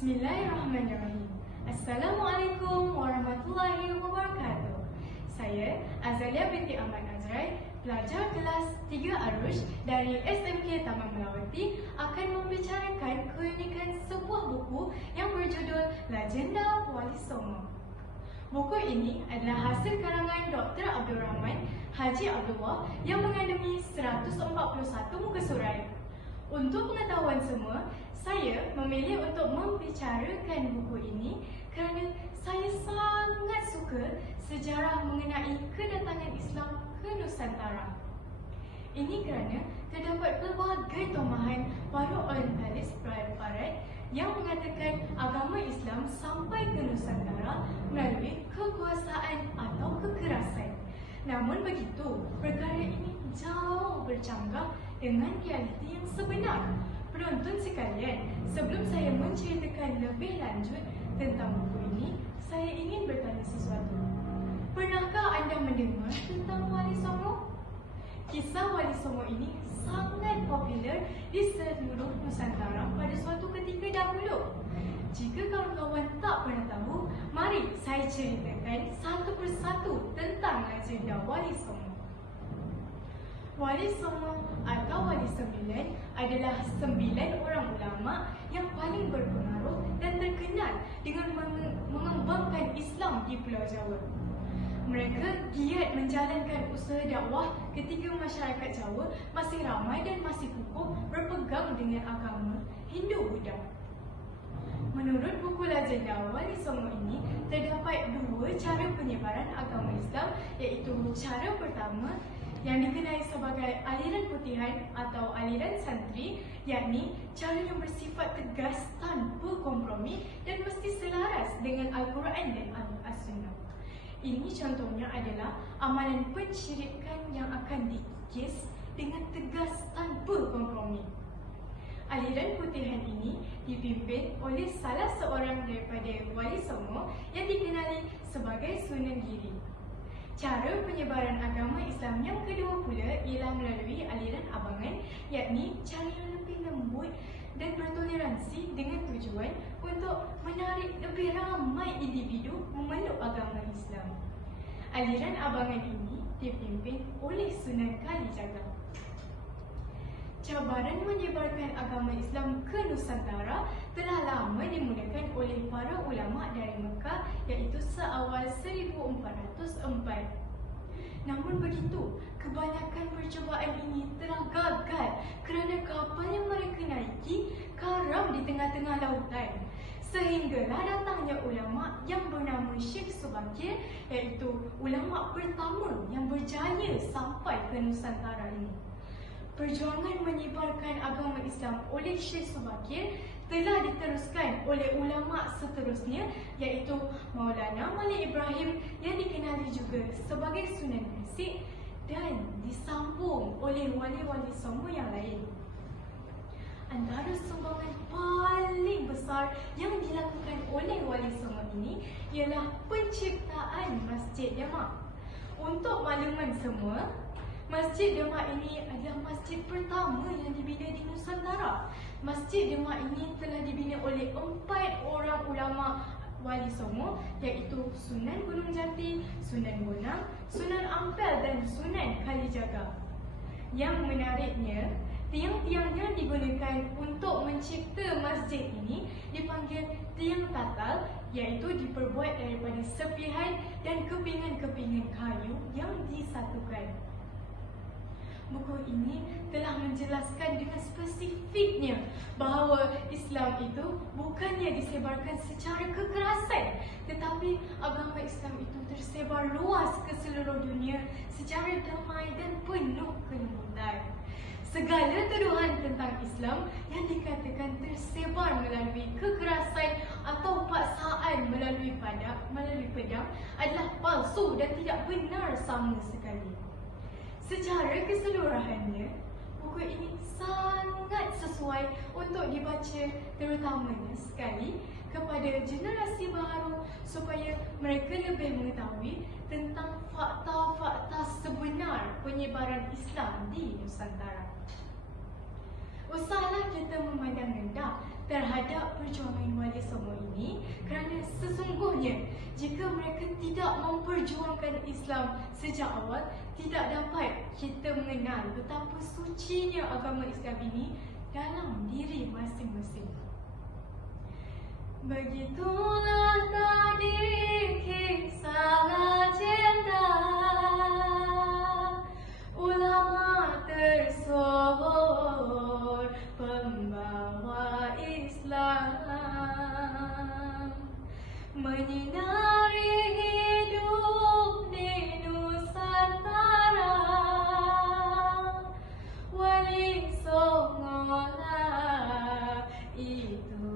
Bismillahirrahmanirrahim. Assalamualaikum warahmatullahi wabarakatuh. Saya Azalia binti Ahmad Azrai, pelajar kelas 3 Arush dari SMK Taman Melawati, akan membicarakan keunikan sebuah buku yang berjudul Legenda Wali Songo. Buku ini adalah hasil karangan Dr. Abdul Rahman Haji Abdullah yang mengandungi 141 muka surat. Untuk pengetahuan semua, saya memilih untuk membicarakan buku ini kerana saya sangat suka sejarah mengenai kedatangan Islam ke Nusantara. Ini kerana terdapat pelbagai tomahan para orientalis barat yang mengatakan agama Islam sampai ke Nusantara melalui kekuasaan atau kekerasan. Namun begitu, perkara ini jauh bercanggah dengan realiti yang sebenar. Penonton sekalian, sebelum saya menceritakan lebih lanjut tentang buku ini, saya ingin bertanya sesuatu. Pernahkah anda mendengar tentang Wali Songo? Kisah Wali Songo ini sangat popular di seluruh Nusantara pada suatu ketika dahulu. Jika kawan-kawan tak pernah tahu, mari saya ceritakan satu persatu tentang legenda Wali Songo. Wali Songo atau Wali Sembilan adalah 9 orang ulama yang paling berpengaruh dan terkenal dengan mengembangkan Islam di Pulau Jawa. Mereka giat menjalankan usaha dakwah ketika masyarakat Jawa masih ramai dan masih kukuh berpegang dengan agama Hindu-Buddha. Menurut buku legenda Wali Songo ini, terdapat 2 cara penyebaran agama Islam, iaitu cara pertama yang dikenali sebagai aliran putihan atau aliran santri, yakni cara yang bersifat tegas tanpa kompromi dan mesti selaras dengan Al-Quran dan As-Sunnah. Ini contohnya adalah amalan pensyirikan yang akan dikikis dengan tegas tanpa kompromi. Aliran putihan ini dipimpin oleh salah seorang daripada Wali Songo yang dikenali sebagai Sunan Giri. Cara penyebaran agama Islam yang kedua pula ialah melalui aliran abangan, yakni cara yang lebih lembut dan bertoleransi dengan tujuan untuk menarik lebih ramai individu memeluk agama Islam. Aliran abangan ini dipimpin oleh Sunan Kalijaga. Cabaran menyebarkan agama Islam ke Nusantara telah lama dimulakan oleh para ulama dari Mekah, iaitu seawal 1404. Namun begitu, kebanyakan percubaan ini telah gagal kerana kapal yang mereka naiki karam di tengah-tengah lautan. Sehinggalah datangnya ulama yang bernama Syekh Subakir, iaitu ulama pertama yang berjaya sampai ke Nusantara ini. Perjuangan menyebarkan agama Islam oleh Syekh Subakir telah diteruskan oleh ulama seterusnya, iaitu Maulana Malik Ibrahim yang dikenali juga sebagai Sunan Gresik, dan disambung oleh wali-wali Songo yang lain. Antara sumbangan paling besar yang dilakukan oleh Wali Songo ini ialah penciptaan Masjid Demak. Untuk makluman semua, Masjid Demak ini adalah masjid pertama yang dibina di Nusantara. Masjid Demak ini telah dibina oleh 4 orang ulama Wali Songo, iaitu Sunan Gunung Jati, Sunan Bonang, Sunan Ampel dan Sunan Kalijaga. Yang menariknya, tiang-tiang yang digunakan untuk mencipta masjid ini dipanggil tiang tatal, iaitu diperbuat daripada serpihan dan kepingan-kepingan kayu yang disatukan. Buku ini telah menjelaskan dengan spesifiknya bahawa Islam itu bukannya disebarkan secara kekerasan, tetapi agama Islam itu tersebar luas ke seluruh dunia secara damai dan penuh kelembutan. Segala tuduhan tentang Islam yang dikatakan tersebar melalui kekerasan atau paksaan melalui pedang adalah palsu dan tidak benar sama sekali. Secara keseluruhannya, buku ini sangat sesuai untuk dibaca, terutamanya sekali kepada generasi baru supaya mereka lebih mengetahui tentang fakta-fakta sebenar penyebaran Islam di Nusantara. Usahlah kita memandang rendah terhadap terhadap perjuangan Wali Songo ini kerana sesungguhnya jika mereka tidak memperjuangkan Islam sejak awal, tidak dapat kita mengenal betapa sucinya agama Islam ini dalam diri masing-masing. Begitulah tadi kisah legenda ulama tersohor pembawa Islam, menyinari hidup di Nusantara. Wali Songo lah itu